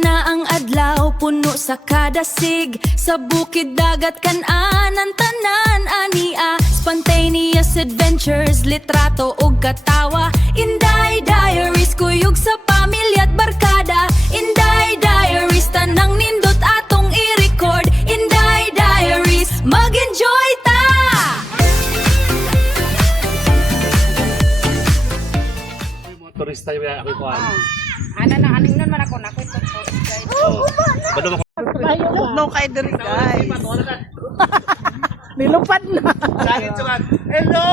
na ang adlaw, puno sa kadasig. Sa bukid dagat kan-anan tanan ania. Spontaneous adventures, litrato ug katawa. Inday Diaries, kuyog sa pamilya at barkada. Inday Diaries, tanang nindot atong i-record. Inday Diaries, mag-enjoy ta! Turista yung ako ko. Ana na aning nun man ako nakoy to guys. Bado mo No kay diri guys. Nilupad na. sakit sukat. Hello!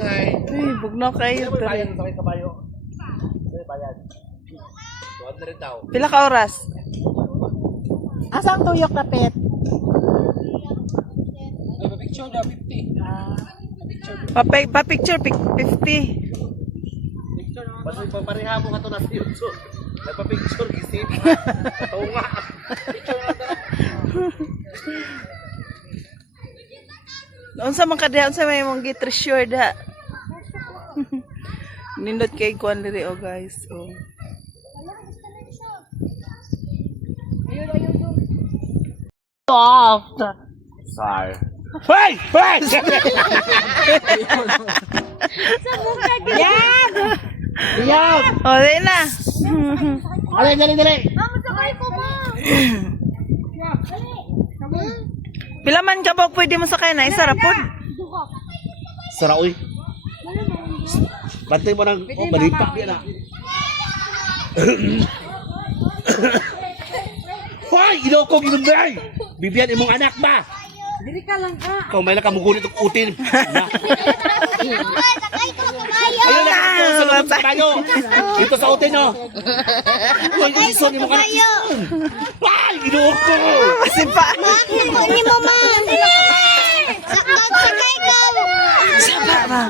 Ay, Ay, bugnaw kayo diri. bayan sa kabayo. Sa bayan. 200 daw. Pila ka oras? Asang tuyok na pet? Picture daw 50. Pa-picture 50. Basta pareha mo ka to na seryoso. Nagpa-picture gisip. Tunga. Picture na. Unsa man kadya unsa may mong gi-treasure da. Nindot kay kuan diri oh guys. Oh. Soft! Sar. Hey! Hey! Yan! Yan! Oh, di na. Dali. Pila man ka ba pwede mo sakay na isa ra pod? Sara uy. Bantay mo ng balipak yan na. Hoy! Inokong inumbay! Bibiyan imong anak ba? Dili ka lang ka. Kau may nakamugunin itong utin. Sakay ko kabayo! Ayun na sa loob sa kabayo. Dito sa utin, no? Hoy, ison ni mo ka. Ay! Inoko! Kasi pa. Bakit ko ni mo ma'am? Sakay ko! Saba ba?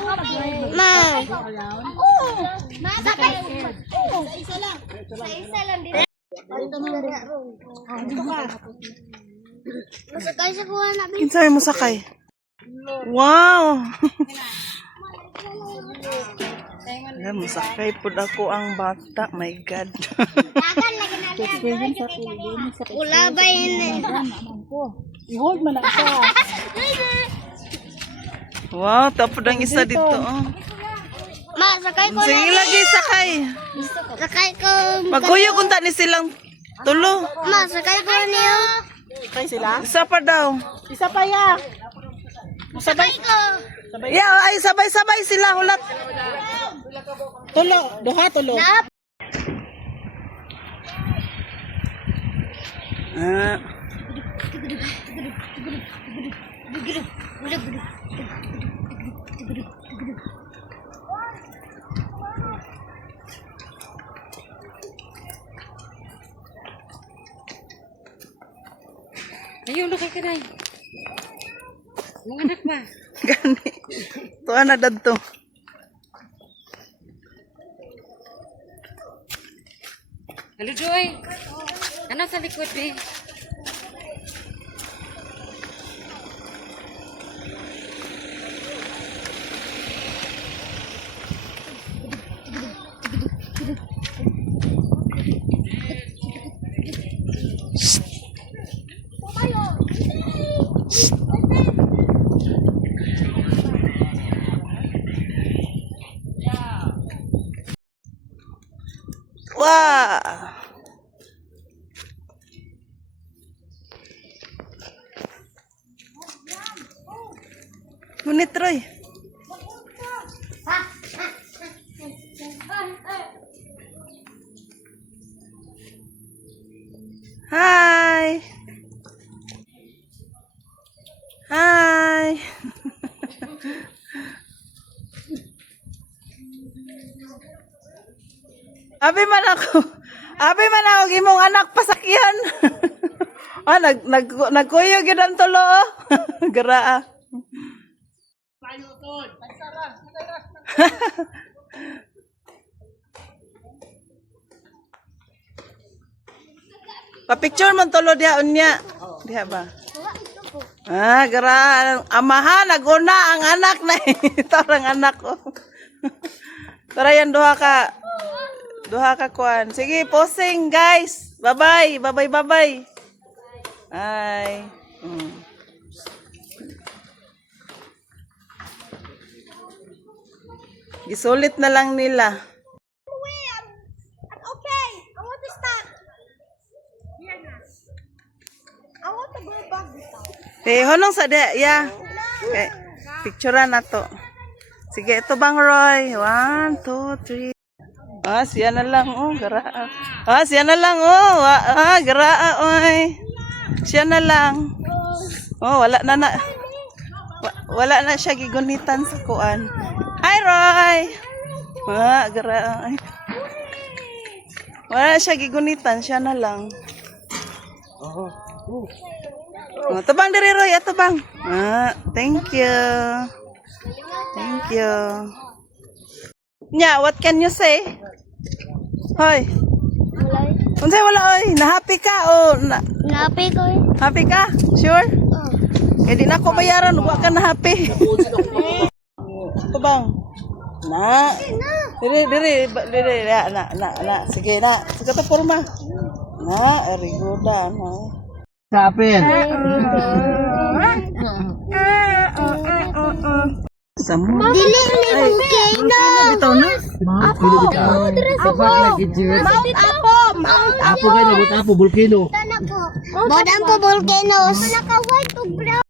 Ma! Ma, sakay! Sa isa lang. Sa isa lang din. Masakay sa kuha na. Kinsay mo sakay? Wow. Ayan, masakay pod ako ang bata. My God. Dagan lagi na. Wala ba yun? I-hold man na siya. Wow, tapos ang isa dito. Oh. Ma, sakay ko Sige lagi sakay. Sakay ko. Magkuyog unta ni silang tulo. Ma, sakay ko niyo. Kay sila. Isa pa daw. Isa pa ya. Sakay ko. Yeah, ay sabay-sabay sila hulat. Tulo, duha tulo. Ah. Ayun na kay kanay. Mga anak ba? Gani. Tuwa na dadto. Hello Joy. Ano sa likod eh? Wow. Ngunit Roy. Hi. Hi. Abi man ako imong anak pasakyan. Ah, nagkuyog yun ang tulo. Oh. Gara. Pa-picture mo tulo diha unya. Diha ba? Ah, gara amahan naguna ang anak na ito ang anak ko. Tara yan, duha ka. Duha ka kuan. Sige, posing guys. Bye-bye. Bye-bye, bye-bye. Ay. Gisulit na lang nila. I'm okay. I want to stop. I want to go back this time. Eh, honong sa de, ya. Okay. Picturean na to. Sige, ito bang Roy? 1, 2, 3. Ah, siya na lang, oh, garaa. Ah, siya na lang, oh. Garaa, oy. Siya na lang. Oh, wala na. Wala na siya gigunitan sa kuan. Hi, Roy. Garaa. Ay. Wala na siya gigunitan, siya na lang. Oh, tabang diri Roy, ato bang. Thank you. Thank you. Nya, what can you say? Hoy. Unsay wala oy, na-happy ka o Napi ko eh. happy ka? Sure? Eh di na ko bayaran, wa ka na happy. Ito bang? Na. Diri, na. Sige na. Sige to porma. Na, erigoda na. Kapin. Samo. Dili ni volcano. Bitaw na. Ako. Mount Apo. Apo ka na, apo, volcano. Tanak ko. Bodang po volcanoes. Naka-white o brown.